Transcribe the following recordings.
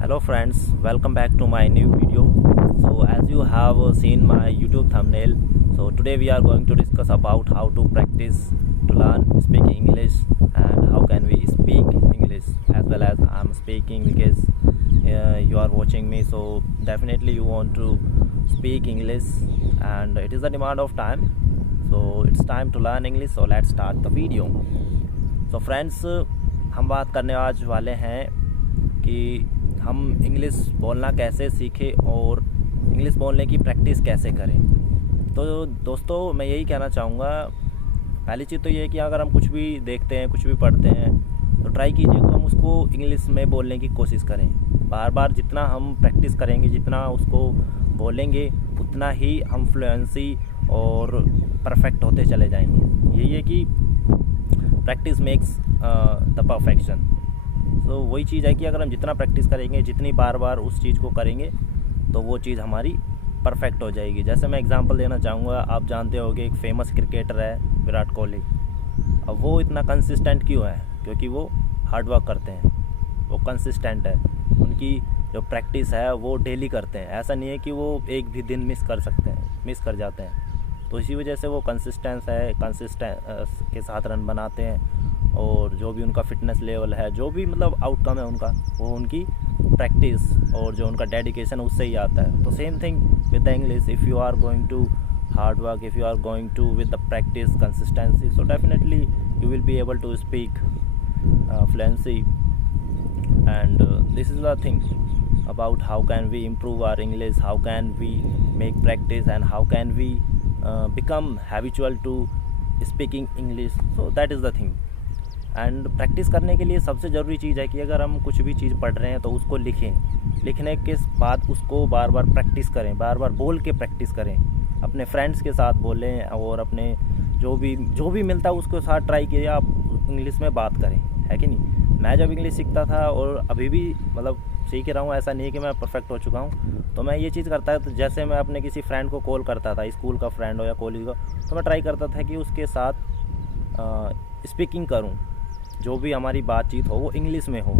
Hello friends, welcome back to my new video. So as you have seen my YouTube thumbnail, so today we are going to discuss about how to practice to learn speaking English and how can we speak English as well as I'm speaking because you are watching me, so definitely you want to speak English and it is the demand of time. So it's time to learn English, so let's start the video. So friends, हम बात करने आज वाले हैं कि हम English बोलना कैसे सीखें और इंग्लिश बोलने की प्रैक्टिस कैसे करें। तो दोस्तों, मैं यही कहना चाहूँगा, पहली चीज़ तो ये है कि अगर हम कुछ भी देखते हैं, कुछ भी पढ़ते हैं, तो ट्राई कीजिए कि हम उसको इंग्लिश में बोलने की कोशिश करें। बार बार जितना हम प्रैक्टिस करेंगे, जितना उसको बोलेंगे, उतना ही हम फ्लुएंसी और परफेक्ट होते चले जाएंगे। यही है कि प्रैक्टिस मेक्स द परफेक्शन। तो वही चीज़ है कि अगर हम जितना प्रैक्टिस करेंगे, जितनी बार बार उस चीज़ को करेंगे, तो वो चीज़ हमारी परफेक्ट हो जाएगी। जैसे मैं एग्जांपल देना चाहूँगा, आप जानते होंगे एक फेमस क्रिकेटर है विराट कोहली। अब वो इतना कंसिस्टेंट क्यों है? क्योंकि वो हार्ड वर्क करते हैं, वो कंसिस्टेंट है, उनकी जो प्रैक्टिस है वो डेली करते हैं। ऐसा नहीं है कि वो एक भी दिन मिस कर जाते हैं। तो इसी वजह से वो कंसिस्टेंस के साथ रन बनाते हैं और जो भी उनका फिटनेस लेवल है, जो भी मतलब आउटकम है उनका, वो उनकी प्रैक्टिस और जो उनका डेडिकेशन उससे ही आता है। तो same thing with the English, if you are going to hard work, if you are going to with the practice consistency, so definitely you will be able to speak fluency. And this is the thing about how can we improve our English, how can we make practice, and how can we become habitual to speaking English. So that is the thing. And practice करने के लिए सबसे ज़रूरी चीज़ है कि अगर हम कुछ भी चीज़ पढ़ रहे हैं तो उसको लिखने के बाद उसको बार बार प्रैक्टिस करें, बार बार बोल के प्रैक्टिस करें, अपने फ्रेंड्स के साथ बोलें और अपने जो भी मिलता है उसके साथ ट्राई कीजिए आप इंग्लिश में बात करें, है कि नहीं। मैं जब इंग्लिश सीखता था और अभी भी मतलब सीख रहा हूँ, ऐसा नहीं है कि मैं परफेक्ट हो चुका हूँ, तो मैं ये चीज़ करता है, तो जैसे मैं अपने किसी फ्रेंड को कॉल करता था, स्कूल का फ्रेंड हो या कॉलेज का, तो मैं ट्राई करता था कि उसके साथ स्पीकिंग करूँ, जो भी हमारी बातचीत हो वो इंग्लिश में हो।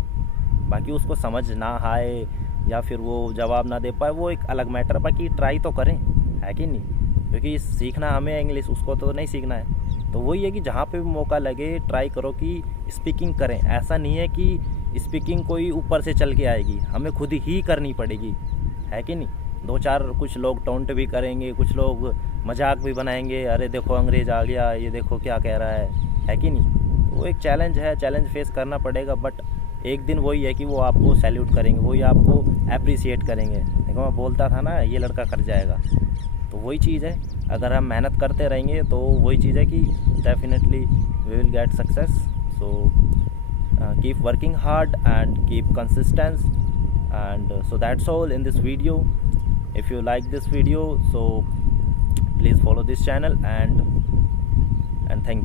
बाकी उसको समझ ना आए या फिर वो जवाब ना दे पाए, वो एक अलग मैटर, बाकी ट्राई तो करें, है कि नहीं। क्योंकि सीखना हमें इंग्लिश, उसको तो नहीं सीखना है। तो वही है कि जहाँ पे भी मौका लगे ट्राई करो कि स्पीकिंग करें। ऐसा नहीं है कि स्पीकिंग कोई ऊपर से चल के आएगी, हमें खुद ही करनी पड़ेगी, है कि नहीं। दो चार कुछ लोग टोंट भी करेंगे, कुछ लोग मजाक भी बनाएंगे, अरे देखो अंग्रेज़ आ गया, ये देखो क्या कह रहा है कि नहीं। वो एक चैलेंज है, चैलेंज फेस करना पड़ेगा, बट एक दिन वही है कि वो आपको सैल्यूट करेंगे, वही आपको अप्रिसिएट करेंगे। देखो मैं बोलता था ना, ये लड़का कर जाएगा। तो वही चीज़ है, अगर हम मेहनत करते रहेंगे तो वही चीज़ है कि definitely we will get success. So keep working hard and keep consistence, and so that's all in this video. If you like this video, so please follow this channel and thank you.